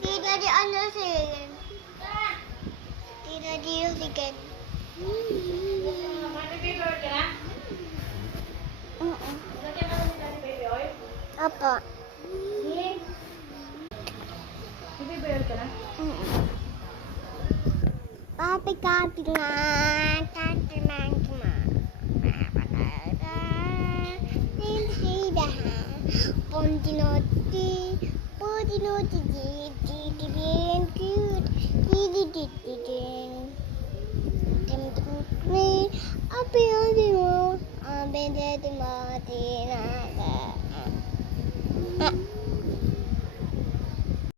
Tidak dianasin. Tidak diusikan. Apa? Papi katingan, katingan cuma. Tidak. Pontinoti, pontinoti, jadi cute, jadi. Apa yang mau? Ambil mati.